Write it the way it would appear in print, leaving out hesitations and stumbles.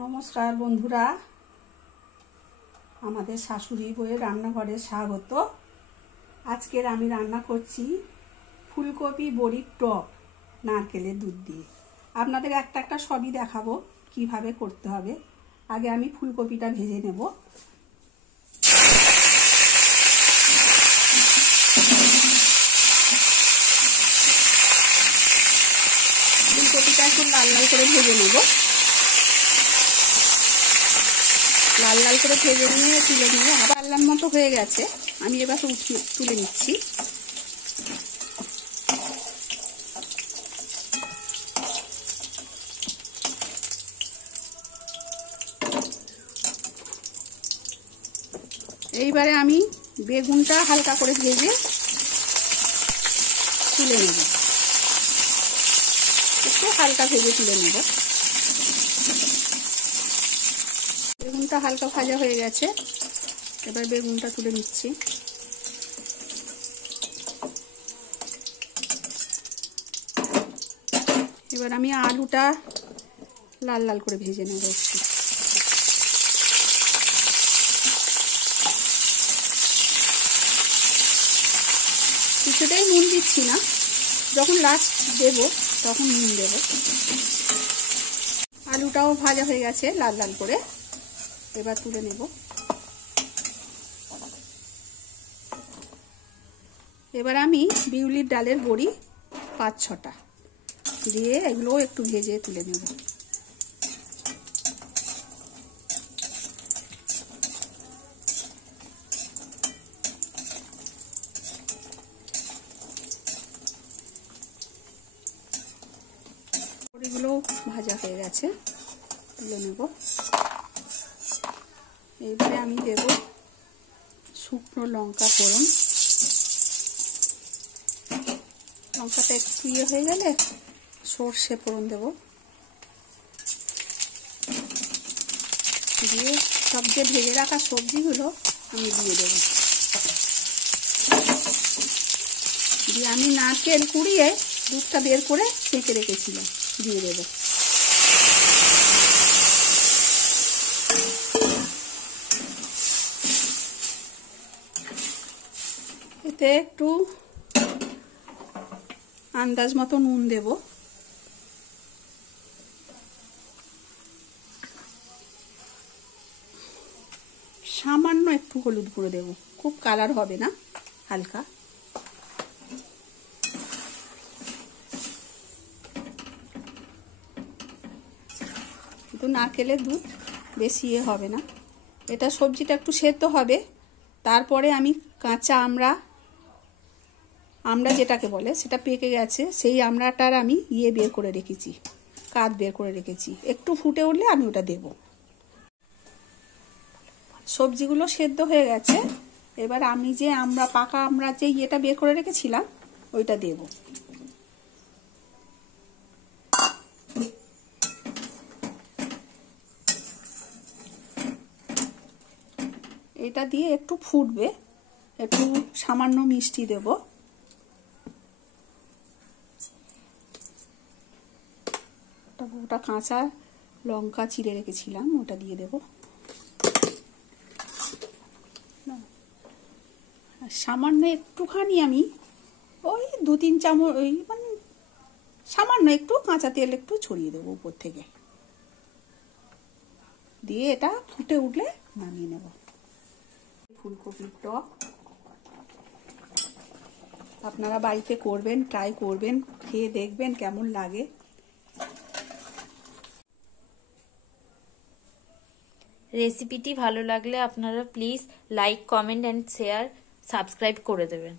নমস্কার বন্ধুরা, আমাদের শাশুড়ি বউয়ের রান্নাঘরে স্বাগত। আজকের আমি রান্না করছি ফুলকপি বড়ির টক নারকেলের দুধ দিয়ে। আপনাদের একটা একটা সবই দেখাবো কিভাবে করতে হবে। আগে আমি ফুলকপিটা ভেজে নেব। ফুলকপিটা একটু লাল লাল করে ভেজে নেব। লাল লাল করে ভেজে নিয়ে তুলে নিয়ে আবার আল্লার মতো হয়ে গেছে। আমি এবার তুলে নিচ্ছি। এইবারে আমি বেগুনটা হালকা করে ভেজে তুলে নেব। একটু হালকা ভেজে তুলে নেব। বেগুনটা হালকা ভাজা হয়ে গেছে, এবার বেগুনটা তুলে নিচ্ছি। এবার আমি আলুটা লাল লাল করে ভেজে নেব একটু। কিছুটাই নুন দিচ্ছি না, যখন লাস্ট দেব তখন নুন দেব। আলুটাও ভাজা হয়ে গেছে লাল লাল করে, এবার তুলে নেব। এবার আমি বিউলির ডালের বড়ি ৫-৬টা দিয়ে এগুলো একটু ভেজে তুলে নেব। বড়িগুলো ভাজা হয়ে গেছে, তুলে নেব। এইবারে আমি দেব শুকনো লঙ্কা ফোড়ন। লঙ্কাটা একটু হয়ে গেলে সর্ষে ফোড়ন দেব, দিয়ে সব যে ভেজে রাখা সবজিগুলো আমি দিয়ে দেব। দিয়ে আমি নারকেল কুড়িয়ে দুধটা বের করে ছেঁকে রেখেছিলাম, দিয়ে দেব। এতে একটু আন্দাজ মতো নুন দেব। সামান্য একটু হলুদ গুঁড়ো দেব, খুব কালার হবে না, হালকা। কিন্তু নারকেলের দুধ বেশি হবে না। এটা সবজিটা একটু সেদ্ধ হবে, তারপরে আমি কাঁচা আমরা যেটাকে বলে সেটা পেকে গেছে, সেই আমড়াটার আমি বের করে রেখেছি, কাঠ বের করে রেখেছি। একটু ফুটে উঠলে আমি ওটা দেব। সবজিগুলো সেদ্ধ হয়ে গেছে, এবার আমি যে পাকা আমরা যে বের করে রেখেছিলাম ওইটা দেব। এটা দিয়ে একটু ফুটবে, একটু সামান্য মিষ্টি দেব। ওটা কাঁচা লঙ্কা চিড়ে রেখেছিলাম, ওটা দিয়ে দেব। সামান্য একটুখানি আমি ওই 2-3 চামচ, ওই মানে সামান্য একটু কাঁচা তেল একটু ছড়িয়ে দেবো উপর থেকে, দিয়ে এটা ফুটে উঠলে নামিয়ে নেব। ফুলকপির টক আপনারা বাড়িতে করবেন, ট্রাই করবেন, খেয়ে দেখবেন কেমন লাগে। রেসিপিটি ভালো লাগলে আপনারা please like, comment and share, subscribe করে দেবেন।